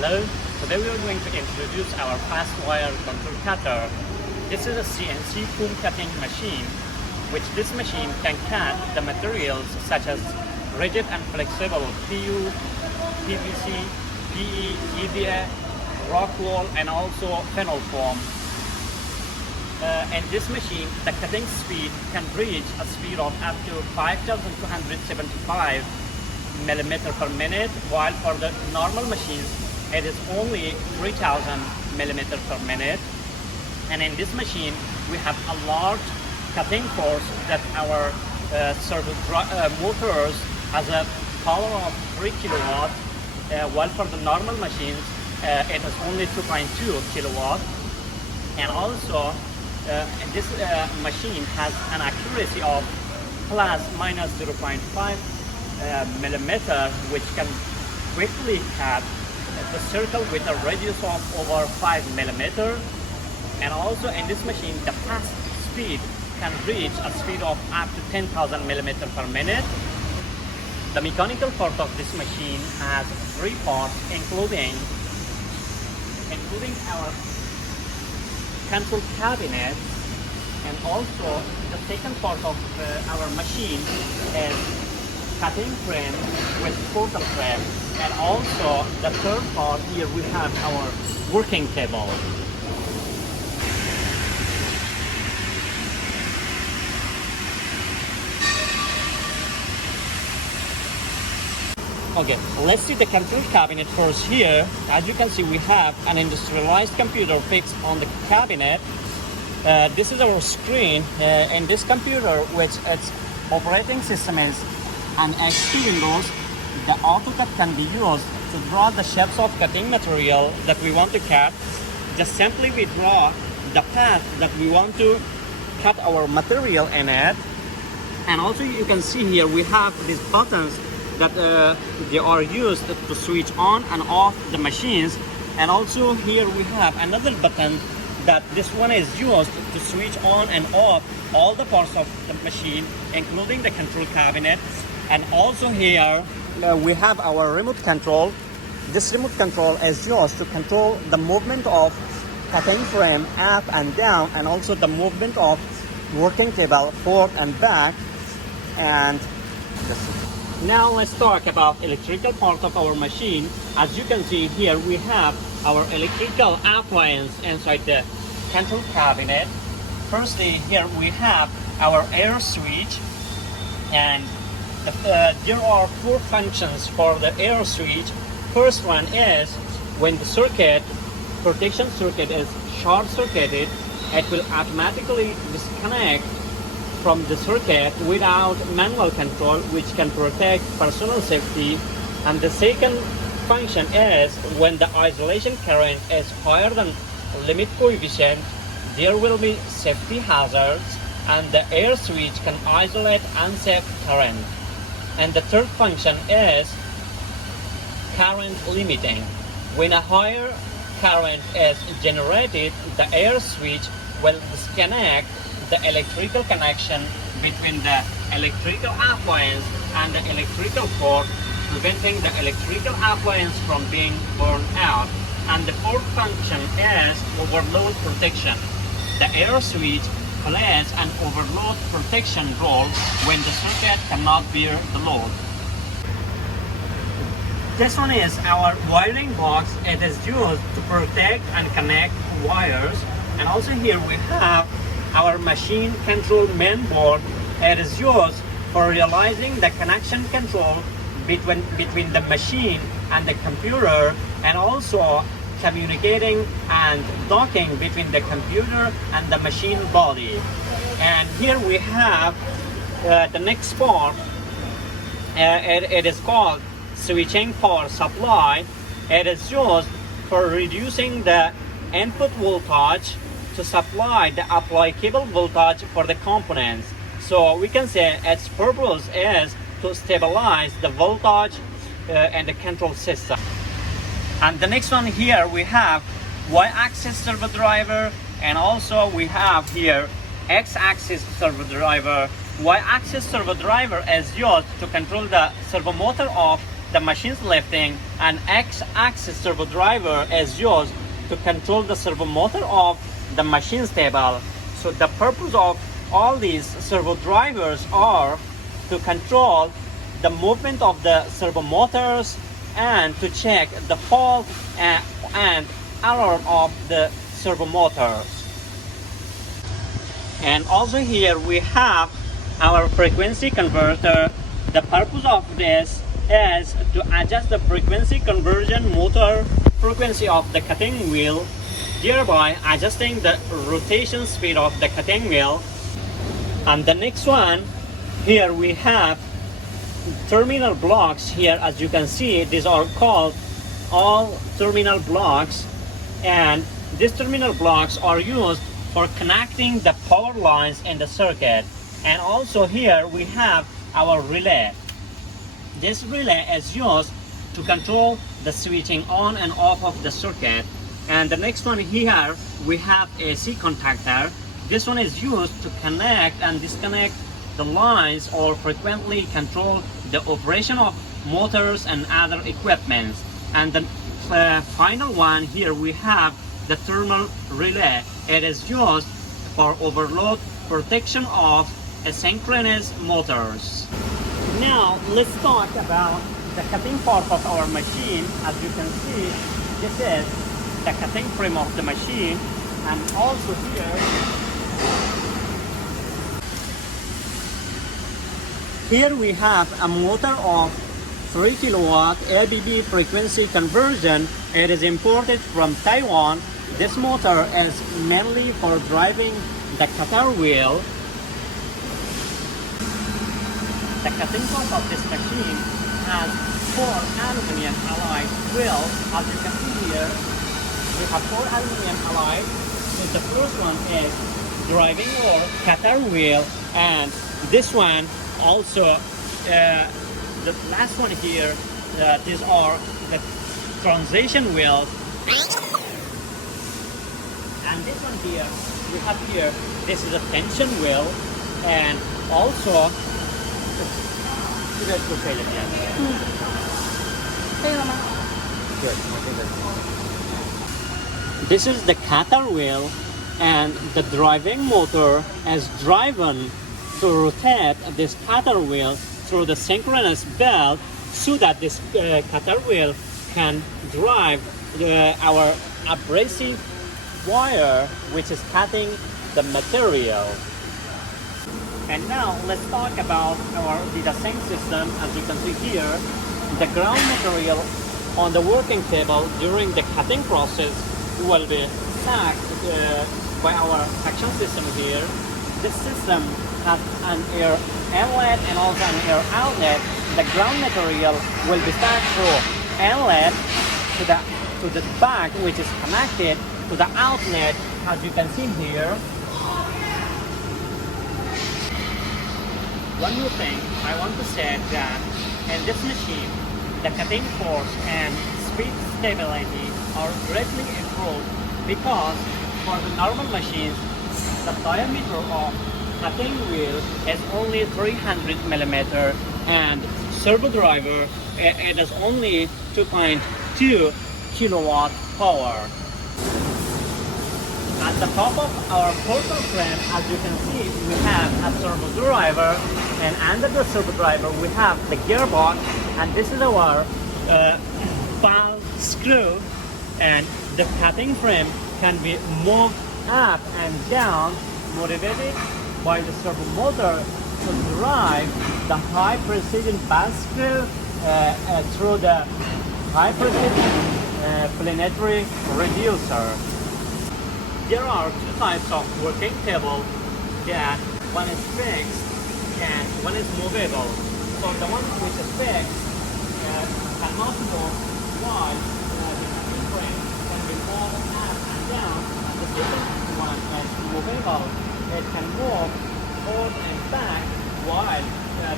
Hello, today we are going to introduce our fast wire contour cutter. This is a CNC foam cutting machine, which this machine can cut the materials such as rigid and flexible PU, PVC, PE, EVA, rock wool, and also phenol foam. And this machine, the cutting speed can reach a speed of up to 5,275 millimeter per minute, while for the normal machines it is only 3,000 millimeter per minute. And in this machine we have a large cutting force that our servo motors has a power of 3 kilowatt, while for the normal machines it is only 2.2 kilowatt. And also this machine has an accuracy of plus minus 0.5 millimeter, which can quickly cut the circle with a radius of over 5 millimeter. And also in this machine the fast speed can reach a speed of up to 10,000 millimeter per minute. The mechanical part of this machine has 3 parts, including our control cabinet, and also the second part of our machine is cutting frame with portal frame, and also the third part here we have our working table. Okay, let's see the control cabinet first. Here, as you can see, we have an industrialized computer fixed on the cabinet. This is our screen. In this computer, which its operating system is an XP Windows, the AutoCut can be used to draw the shapes of cutting material that we want to cut. Just simply we draw the path that we want to cut our material in it. And also you can see here we have these buttons that they are used to switch on and off the machines. And also here we have another button that this one is used to switch on and off all the parts of the machine, including the control cabinet. And also here we have our remote control. This remote control is used to control the movement of cutting frame up and down, and also the movement of working table forward and back. And now let's talk about electrical part of our machine. As you can see here we have our electrical appliance inside the control cabinet. Firstly, here we have our air switch, and there are 4 functions for the air switch. First one is when the protection circuit is short circuited, it will automatically disconnect from the circuit without manual control, which can protect personal safety. And the second function is when the isolation current is higher than limit coefficient, there will be safety hazards, and the air switch can isolate unsafe current. And the third function is current limiting. When a higher current is generated, the air switch will disconnect the electrical connection between the electrical appliance and the electrical cord, preventing the electrical appliance from being burned out. And the fourth function is overload protection. The air switch plays an overload protection role when the circuit cannot bear the load. This one is our wiring box. It is used to protect and connect wires. And also here we have our machine control main board. It is used for realizing the connection control between the machine and the computer, and also communicating and docking between the computer and the machine body. And here we have the next part. It is called switching power supply. It is used for reducing the input voltage to supply the applicable voltage for the components. So we can say its purpose is to stabilize the voltage and the control system. And the next one here we have Y-axis servo driver, and also we have here X-axis servo driver. Y-axis servo driver is used to control the servo motor of the machine's lifting, an X-axis servo driver is used to control the servo motor of the machine's table. So the purpose of all these servo drivers are to control the movement of the servo motors and to check the fault and alarm of the servo motors. And also here we have our frequency converter. The purpose of this is to adjust the frequency conversion motor frequency of the cutting wheel, thereby adjusting the rotation speed of the cutting wheel. And the next one, here we have terminal blocks. Here, as you can see, these are called all terminal blocks, and these terminal blocks are used for connecting the power lines in the circuit. And also here we have our relay. This relay is used to control the switching on and off of the circuit. And the next one here we have AC contactor. This one is used to connect and disconnect the lines or frequently control the operation of motors and other equipments. And the final one here we have the thermal relay. It is used for overload protection of asynchronous motors. Now let's talk about the cutting part of our machine. As you can see, this is the cutting frame of the machine, and also here we have a motor of 3 kilowatt ABB frequency conversion. It is imported from Taiwan. This motor is mainly for driving the cutter wheel. The cutting part of this machine has 4 aluminum alloy wheels. As you can see here, we have 4 aluminum alloys. So the first one is driving or cutter wheel, and this one also, the last one here, these are the transition wheels. And this one here, we have here, this is a tension wheel, and also this is the cutter wheel, and the driving motor is driven to rotate this cutter wheel through the synchronous belt so that this cutter wheel can drive our abrasive wire, which is cutting the material. And now let's talk about our desync system. As you can see here, the ground material on the working table during the cutting process will be stacked by our action system here. This system has an air inlet and also an air outlet. The ground material will be stacked through inlet to the back, which is connected to the outlet, as you can see here. One more thing I want to say that in this machine, the cutting force and speed stability are greatly improved, because for the normal machines, the diameter of cutting wheel is only 300 millimeter, and servo driver it is only 2.2 kilowatt power. At the top of our Kontur frame, as you can see, we have a servo driver, and under the servo driver we have the gearbox, and this is our valve screw, and the cutting frame can be moved up and down, motivated by the servo motor to drive the high precision valve screw through the high precision planetary reducer. There are 2 types of working table, that one is fixed and one is movable. So the one which is fixed cannot move, while the cutting frame can be moved up and down. The second one is movable. It can move forward and back, while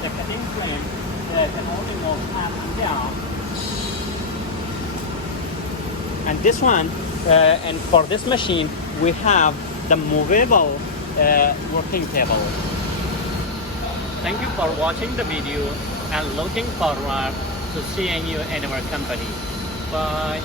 the cutting frame can only move up and down. And this one, and for this machine, we have the movable working table. Thank you for watching the video, and looking forward to seeing you in our company. Bye.